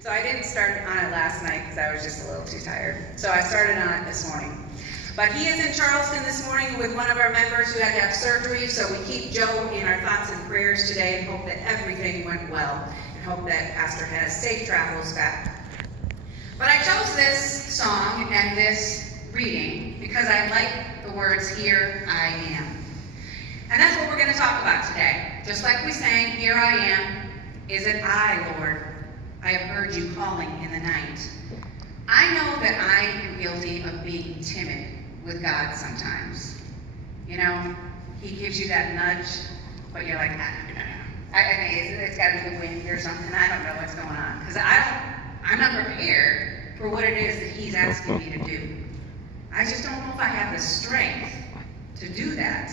So I didn't start on it last night because I was just a little too tired. So I started on it this morning. But he is in Charleston this morning with one of our members who had to have surgery, so we keep Joe in our thoughts and prayers today and hope that everything went well and hope that Pastor has safe travels back. But I chose this song and this reading because I like the words, "Here I am." And that's what we're going to talk about today. Just like we sang, "Here I am, is it I, Lord? I have heard you calling in the night." I know that I am guilty of being timid with God sometimes. You know, he gives you that nudge, but you're like, it's got to be the wind or something. I don't know what's going on. Because I'm not prepared for what it is that he's asking me to do. I just don't know if I have the strength to do that.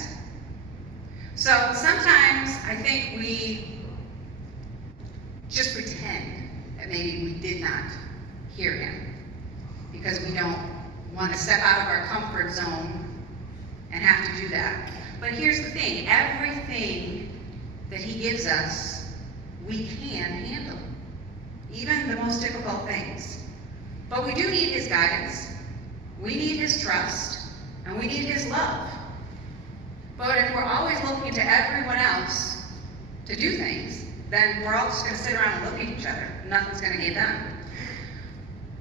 So sometimes I think we just pretend that maybe we did not hear him because we don't want to step out of our comfort zone and have to do that. But here's the thing, everything that he gives us, we can handle, even the most difficult things. But we do need his guidance, we need his trust, and we need his love. But if we're always looking to everyone else to do things, then we're all just going to sit around and look at each other. Nothing's going to get done.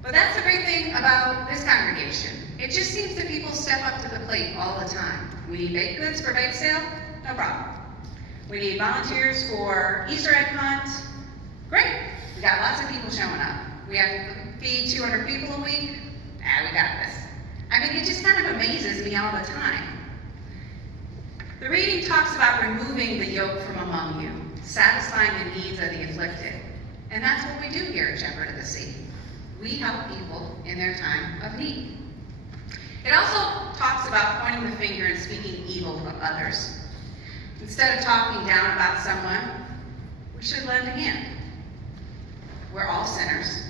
But that's the great thing about this congregation. It just seems that people step up to the plate all the time. We need baked goods for bake sale? No problem. We need volunteers for Easter egg hunt? Great. We got lots of people showing up. We have to feed 200 people a week? We got this. I mean, it just kind of amazes me all the time. The reading talks about removing the yoke from among you, satisfying the needs of the afflicted. And that's what we do here at Shepherd of the Sea. We help people in their time of need. It also talks about pointing the finger and speaking evil of others. Instead of talking down about someone, we should lend a hand. We're all sinners.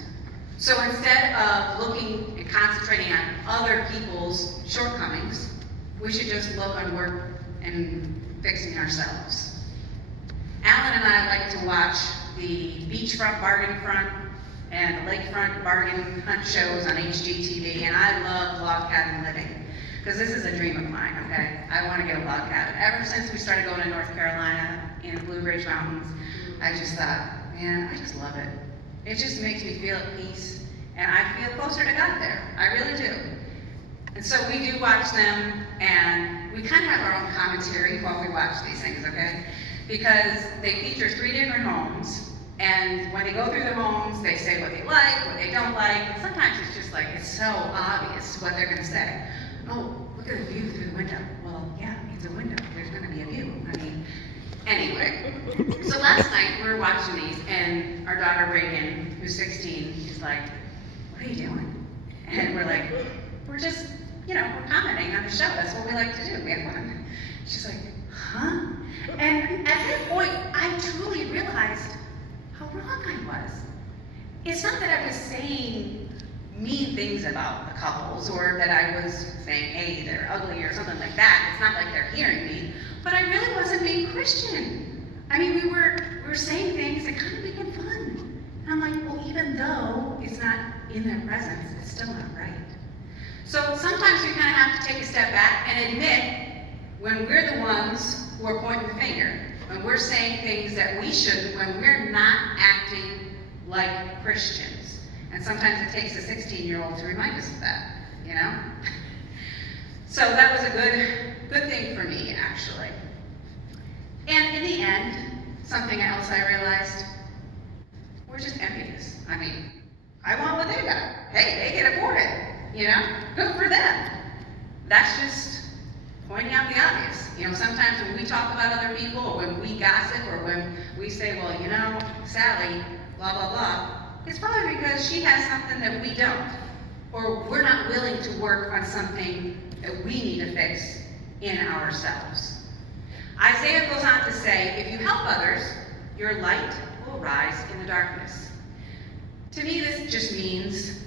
So instead of looking and concentrating on other people's shortcomings, we should just look on work and fixing ourselves. Alan and I like to watch the beachfront bargain front and the lakefront bargain hunt shows on HGTV, and I love log cabin living, because this is a dream of mine, okay? I want to get a log cabin. Ever since we started going to North Carolina in the Blue Ridge Mountains, I just thought, man, I just love it. It just makes me feel at peace, and I feel closer to God there. I really do. And so we do watch them, and we kind of have our own commentary while we watch these things, okay? Because they feature 3 different homes, and when they go through the homes, they say what they like, what they don't like, and sometimes it's just like, it's so obvious what they're going to say. Oh, look at the view through the window. Well, yeah, it's a window. There's going to be a view. I mean, anyway. So last night, we were watching these, and our daughter, Reagan, who's 16, she's like, "What are you doing?" And we're like, "We're just, we're commenting on the show. That's what we like to do. We have fun." She's like, "Huh?" And at that point, I truly realized how wrong I was. It's not that I was saying mean things about the couples, or that I was saying, hey, they're ugly or something like that. It's not like they're hearing me, but I really wasn't being Christian. I mean, we were saying things that kind of making fun. And I'm like, well, even though it's not in their presence, it's still not right. So sometimes we kind of have to take a step back and admit when we're the ones who are pointing the finger, when we're saying things that we shouldn't, when we're not acting like Christians. And sometimes it takes a 16-year-old to remind us of that, So that was a good thing for me, actually. And in the end, something else I realized, we're just envious. I mean, I want what they got. Hey, they can afford it, good for them. That's just pointing out the obvious. Sometimes when we talk about other people, or when we gossip, or when we say, well, Sally, blah, blah, blah, it's probably because she has something that we don't, or we're not willing to work on something that we need to fix in ourselves. Isaiah goes on to say, if you help others, your light will rise in the darkness. To me, this just means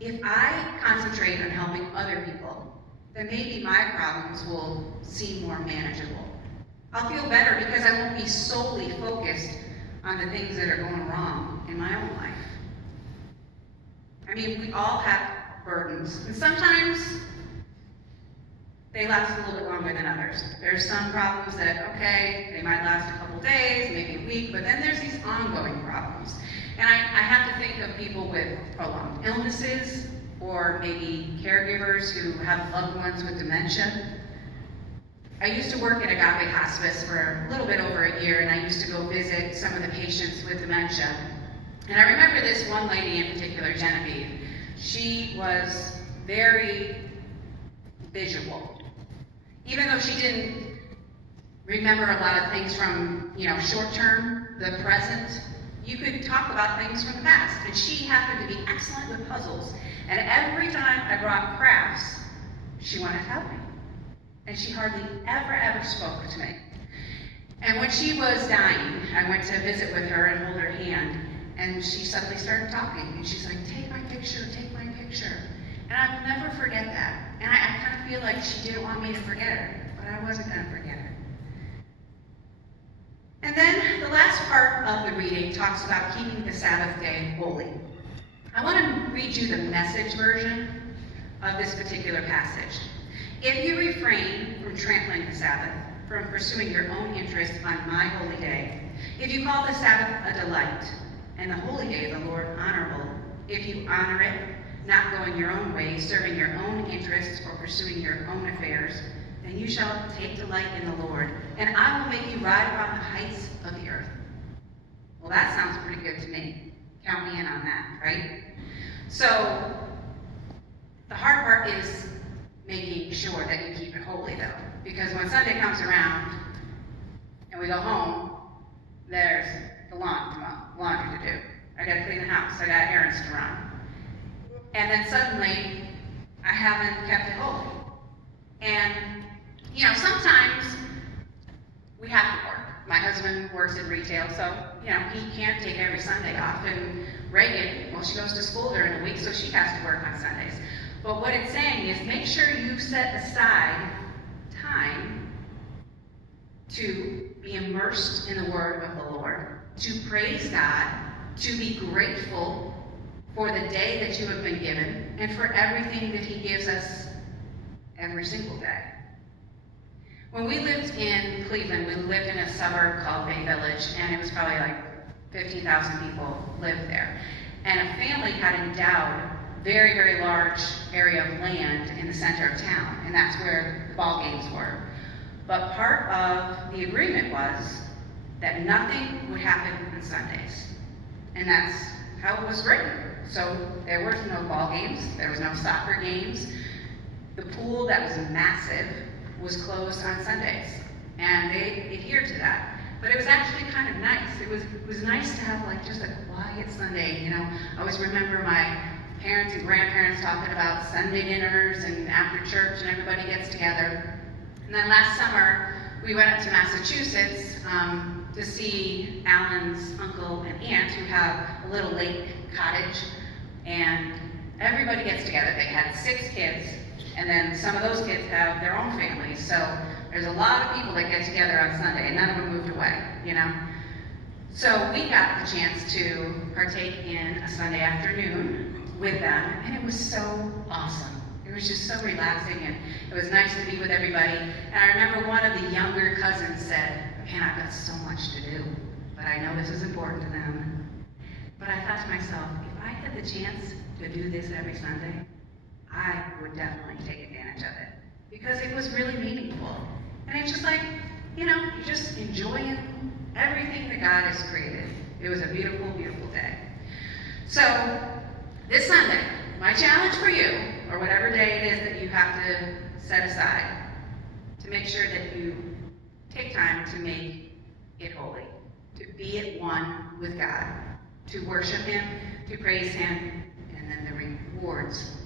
if I concentrate on helping other people, then maybe my problems will seem more manageable. I'll feel better because I won't be solely focused on the things that are going wrong in my own life. I mean, we all have burdens, and sometimes they last a little bit longer than others. There's some problems that, okay, they might last a couple days, maybe a week, but then there's these ongoing problems. And I have to think of people with prolonged illnesses, or maybe caregivers who have loved ones with dementia. I used to work at Agape Hospice for a little bit over a year, and I used to go visit some of the patients with dementia. And I remember this one lady in particular, Genevieve. She was very visual. Even though she didn't remember a lot of things from, short term, the present, you could talk about things from the past. And she happened to be excellent with puzzles. And every time I brought crafts, she wanted to help me. And she hardly ever spoke to me. And when she was dying, I went to visit with her and hold her hand, and she suddenly started talking. And she's like, take my picture, take my picture. And I'll never forget that. And I kind of feel like she didn't want me to forget her, but I wasn't going to forget her. And then the last part of the reading talks about keeping the Sabbath day holy. I want to read you the Message version of this particular passage. If you refrain from trampling the Sabbath, from pursuing your own interests on my holy day, if you call the Sabbath a delight, and the holy day of the Lord honorable, if you honor it, not going your own way, serving your own interests or pursuing your own affairs, then you shall take delight in the Lord, and I will make you ride around the heights of the earth. Well, that sounds pretty good to me. Count me in on that, right? So, the hard part is making sure that you keep it holy, though. Because when Sunday comes around and we go home, there's the laundry to do. I gotta clean the house, I got errands to run. And then suddenly, I haven't kept it holy. And, sometimes we have to work. My husband works in retail, so, he can't take every Sunday off. And Reagan, well, she goes to school during the week, so she has to work on Sundays. But what it's saying is make sure you set aside time to be immersed in the word of the Lord, to praise God, to be grateful for the day that you have been given, and for everything that he gives us every single day. When we lived in Cleveland, we lived in a suburb called Bay Village, and it was probably like 15,000 people lived there. And a family had endowed very, very large area of land in the center of town, and that's where the ball games were. But part of the agreement was that nothing would happen on Sundays. And that's how it was written. So there was no ball games, there was no soccer games. The pool that was massive was closed on Sundays, and they adhered to that. But it was actually kind of nice. It was nice to have like just a quiet Sunday. I always remember my parents and grandparents talking about Sunday dinners and after church and everybody gets together. And then last summer, we went up to Massachusetts to see Alan's uncle and aunt who have a little lake cottage, and everybody gets together. They had 6 kids, and then some of those kids have their own families. So there's a lot of people that get together on Sunday, and none of them moved away, So we got the chance to partake in a Sunday afternoon with them, and it was so awesome. It was just so relaxing, and it was nice to be with everybody. And I remember one of the younger cousins said, man, I've got so much to do, but I know this is important to them. But I thought to myself, if I had the chance to do this every Sunday, I would definitely take advantage of it, because it was really meaningful. And it's just like, you're just enjoying everything that God has created. It was a beautiful, beautiful day. So, this Sunday, my challenge for you, or whatever day it is that you have to set aside, to make sure that you take time to make it holy, to be at one with God, to worship him, to praise him, and then the rewards